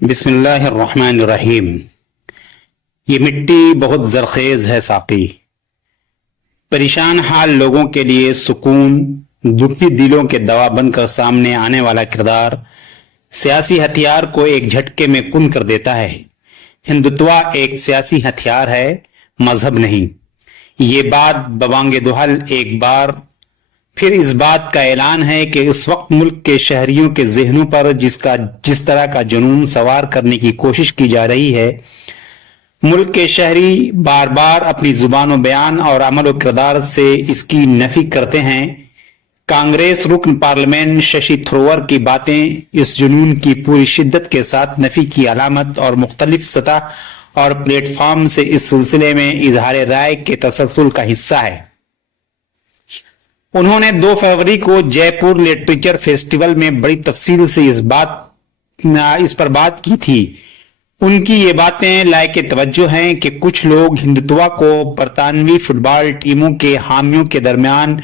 बिस्मिल्लाहिर्रहमानिर्रहीम। ये मिट्टी बहुत जरखेज है साकी, परेशान हाल लोगों के लिए सुकून, दुखी दिलों के दवा बनकर सामने आने वाला किरदार सियासी हथियार को एक झटके में कुन कर देता है। हिंदुत्व एक सियासी हथियार है, मजहब नहीं। ये बात बबांगे दुहल एक बार फिर इस बात का ऐलान है कि इस वक्त मुल्क के शहरियों के जहनों पर जिस तरह का जुनून सवार करने की कोशिश की जा रही है, मुल्क के शहरी बार बार अपनी जुबान बयान और अमल व किरदार से इसकी नफी करते हैं। कांग्रेस रुकन पार्लियामेंट शशि थरूर की बातें इस जुनून की पूरी शिद्दत के साथ नफी की अलामत और मुख्तलिफ सतह और प्लेटफॉर्म से इस सिलसिले में इजहार राय के तसलसल का हिस्सा है। उन्होंने 2 फरवरी को जयपुर लिटरेचर फेस्टिवल में बड़ी तफसील से इस पर बात की थी। उनकी ये बातें लायक तवज्जो हैं कि कुछ लोग हिंदुत्व को बरतानवी फुटबॉल टीमों के हामियों के दरमियान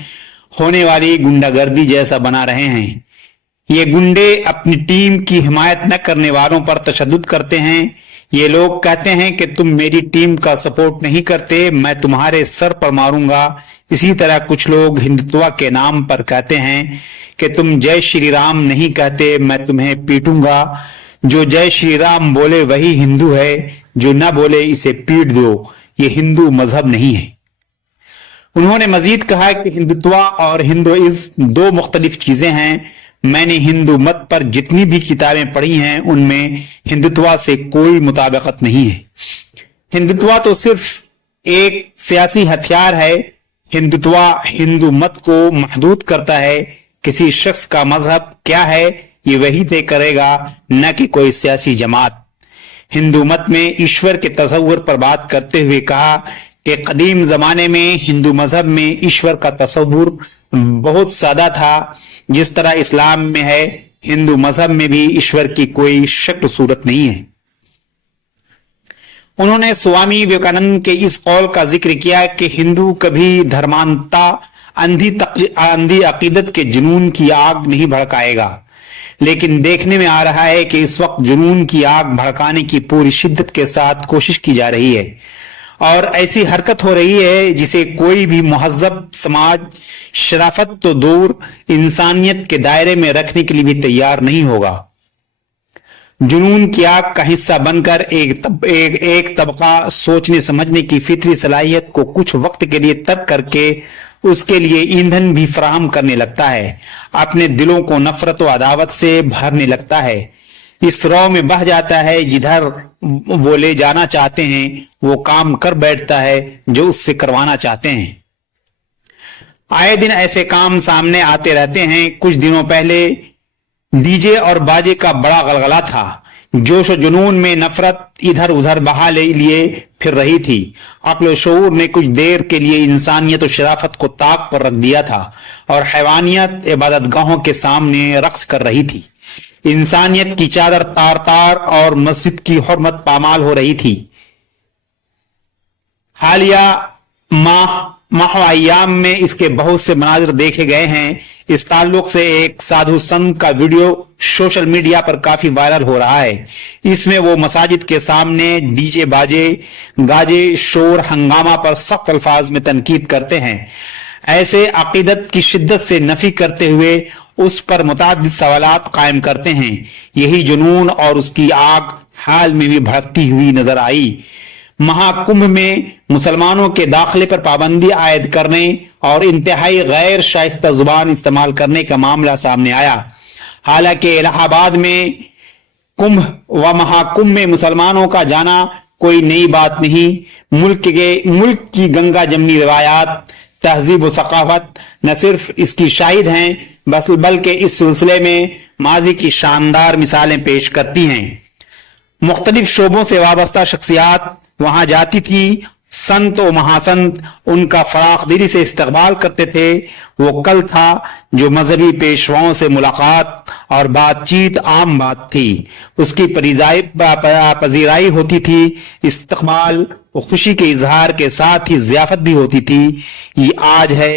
होने वाली गुंडागर्दी जैसा बना रहे हैं। ये गुंडे अपनी टीम की हिमायत न करने वालों पर तशद्दुद करते हैं। ये लोग कहते हैं कि तुम मेरी टीम का सपोर्ट नहीं करते, मैं तुम्हारे सर पर मारूंगा। इसी तरह कुछ लोग हिंदुत्व के नाम पर कहते हैं कि तुम जय श्री राम नहीं कहते, मैं तुम्हें पीटूंगा। जो जय श्री राम बोले वही हिंदू है, जो न बोले इसे पीट दो। ये हिंदू मजहब नहीं है। उन्होंने मजीद कहा कि हिंदुत्व और हिंदुइज्म 2 मुख्तलिफ चीजें हैं। मैंने हिंदू मत पर जितनी भी किताबें पढ़ी हैं उनमें हिंदुत्व से कोई मुताबिकत नहीं है। हिंदुत्व तो सिर्फ एक सियासी हथियार है। हिंदुत्व हिंदू मत को महदूद करता है। किसी शख्स का मजहब क्या है ये वही तय करेगा, न कि कोई सियासी जमात। हिंदू मत में ईश्वर के तस्वुर पर बात करते हुए कहा कि कदीम जमाने में हिंदू मजहब में ईश्वर का तस्वुर बहुत सादा था। जिस तरह इस्लाम में है, हिंदू मजहब में भी ईश्वर की कोई शक्ल सूरत नहीं है। उन्होंने स्वामी विवेकानंद के इस कौल का जिक्र किया कि हिंदू कभी धर्मांता अंधी अकीदत के जुनून की आग नहीं भड़काएगा, लेकिन देखने में आ रहा है कि इस वक्त जुनून की आग भड़काने की पूरी शिद्दत के साथ कोशिश की जा रही है और ऐसी हरकत हो रही है जिसे कोई भी मुहज्जब समाज शराफत तो दूर इंसानियत के दायरे में रखने के लिए भी तैयार नहीं होगा। जुनून की आग का हिस्सा बनकर एक तबका सोचने समझने की फितरी सलाहियत को कुछ वक्त के लिए तर्क करके उसके लिए ईंधन भी फराहम करने लगता है। अपने दिलों को नफरत व अदावत से भरने लगता है। इस रौ में बह जाता है। जिधर वो ले जाना चाहते हैं वो काम कर बैठता है जो उससे करवाना चाहते हैं। आए दिन ऐसे काम सामने आते रहते हैं। कुछ दिनों पहले डीजे और बाजे का बड़ा गलगला था। जोश और जुनून में नफरत इधर उधर बहा लिए फिर रही थी। अक्ल शऊर ने कुछ देर के लिए इंसानियत और शराफत को ताक पर रख दिया था और हैवानियत इबादतगाहों के सामने रक्स कर रही थी। इंसानियत की चादर तार तार और मस्जिद की हुर्मत पामाल हो रही थी। हालिया माह में इसके बहुत से मनाजिर देखे गए हैं। इस ताल्लुक से एक साधु संत का वीडियो सोशल मीडिया पर काफी वायरल हो रहा है। इसमें वो मसाजिद के सामने डीजे बाजे गाजे शोर हंगामा पर सख्त अल्फाज में तनकीद करते हैं। ऐसे अकीदत की शिद्दत से नफी करते हुए उस पर मुताद्दिद सवालात कायम करते हैं। यही जुनून और उसकी आग हाल में भी भड़कती हुई नजर आई। महाकुंभ में मुसलमानों के दाखिले पर पाबंदी आयद करने और इंतहाई गैर शाइस्ता जुबान इस्तेमाल करने का मामला सामने आया। हालांकि इलाहाबाद में कुंभ व महाकुंभ में मुसलमानों का जाना कोई नई बात नहीं। मुल्क की गंगा जमनी रिवायात तहजीब व सकाफत न सिर्फ इसकी शाहिद हैं बल्कि इस सिलसिले में माजी की शानदार मिसालें पेश करती हैं। मुख्तलिफ शोबों से वाबस्ता शख्सियात वहां जाती थी। संत और महासंत उनका फराख दिली से इस्तकबाल करते थे। वो कल था जो मजहबी पेशवाओं से मुलाकात और बातचीत आम बात थी। उसकी पजीराई होती थी। इस्तकबाल और खुशी के इजहार के साथ ही ज़ियाफत भी होती थी। ये आज है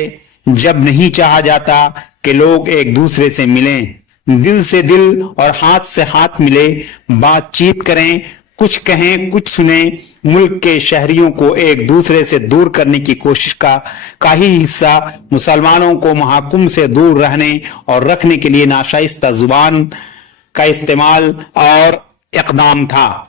जब नहीं चाहा जाता कि लोग एक दूसरे से मिलें, दिल से दिल और हाथ से हाथ मिले, बातचीत करें, कुछ कहें कुछ सुने। मुल्क के शहरियों को एक दूसरे से दूर करने की कोशिश का ही हिस्सा मुसलमानों को महाकुम से दूर रहने और रखने के लिए नाशाइस्ता जुबान का इस्तेमाल और इक़दाम था।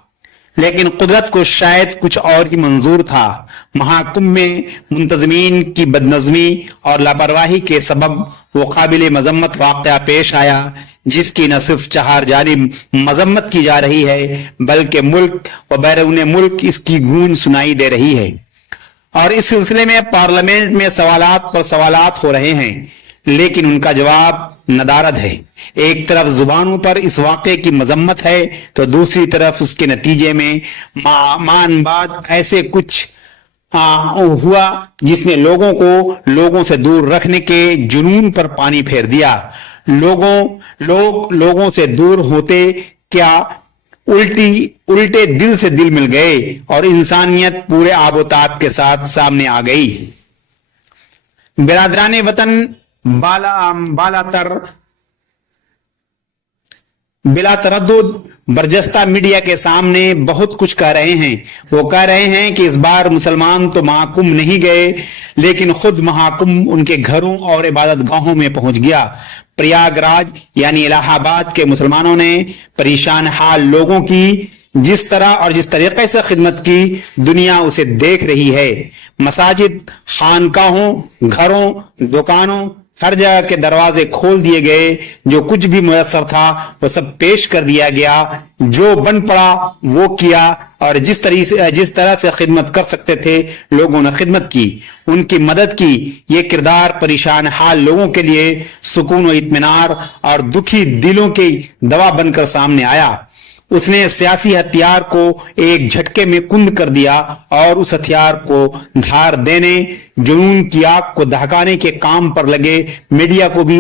लेकिन कुदरत को शायद कुछ और ही मंजूर था। महाकुंभ में मुंतजमीन की बदनज़मी और लापरवाही के सबब वो काबिल मजम्मत वाक़या पेश आया, जिसकी न सिर्फ चार जानिब मजम्मत की जा रही है, बल्कि मुल्क व बैरून मुल्क इसकी गूंज सुनाई दे रही है। और इस सिलसिले में पार्लियामेंट में सवालात पर सवालात हो रहे हैं, लेकिन उनका जवाब नदारद है। एक तरफ जुबानों पर इस वाक़े की मजम्मत है, तो दूसरी तरफ उसके नतीजे में मान बाद ऐसे कुछ हुआ जिसने लोगों से दूर रखने के जुनून पर पानी फेर दिया। लोगों से दूर होते क्या उल्टे दिल से दिल मिल गए और इंसानियत पूरे आबोताब के साथ सामने आ गई। बिरादराने वतन बिला तरद्दुद बरजस्ता मीडिया के सामने बहुत कुछ कह रहे हैं। वो कह रहे हैं कि इस बार मुसलमान तो महाकुंभ नहीं गए, लेकिन खुद महाकुंभ उनके घरों और इबादत गाहों में पहुंच गया। प्रयागराज यानी इलाहाबाद के मुसलमानों ने परेशान हाल लोगों की जिस तरह और जिस तरीके से खिदमत की, दुनिया उसे देख रही है। मसाजिद, खानकाहों, घरों, दुकानों, हर जगह के दरवाजे खोल दिए गए। जो कुछ भी मुयस्सर था वो सब पेश कर दिया गया। जो बन पड़ा वो किया, और जिस तरह से खिदमत कर सकते थे लोगों ने खिदमत की, उनकी मदद की। ये किरदार परेशान हाल लोगों के लिए सुकून व इत्मीनान और दुखी दिलों की दवा बनकर सामने आया। उसने सियासी हथियार को एक झटके में कुंद कर दिया और उस हथियार को धार देने, जुनून की आग को दहकाने के काम पर लगे मीडिया को भी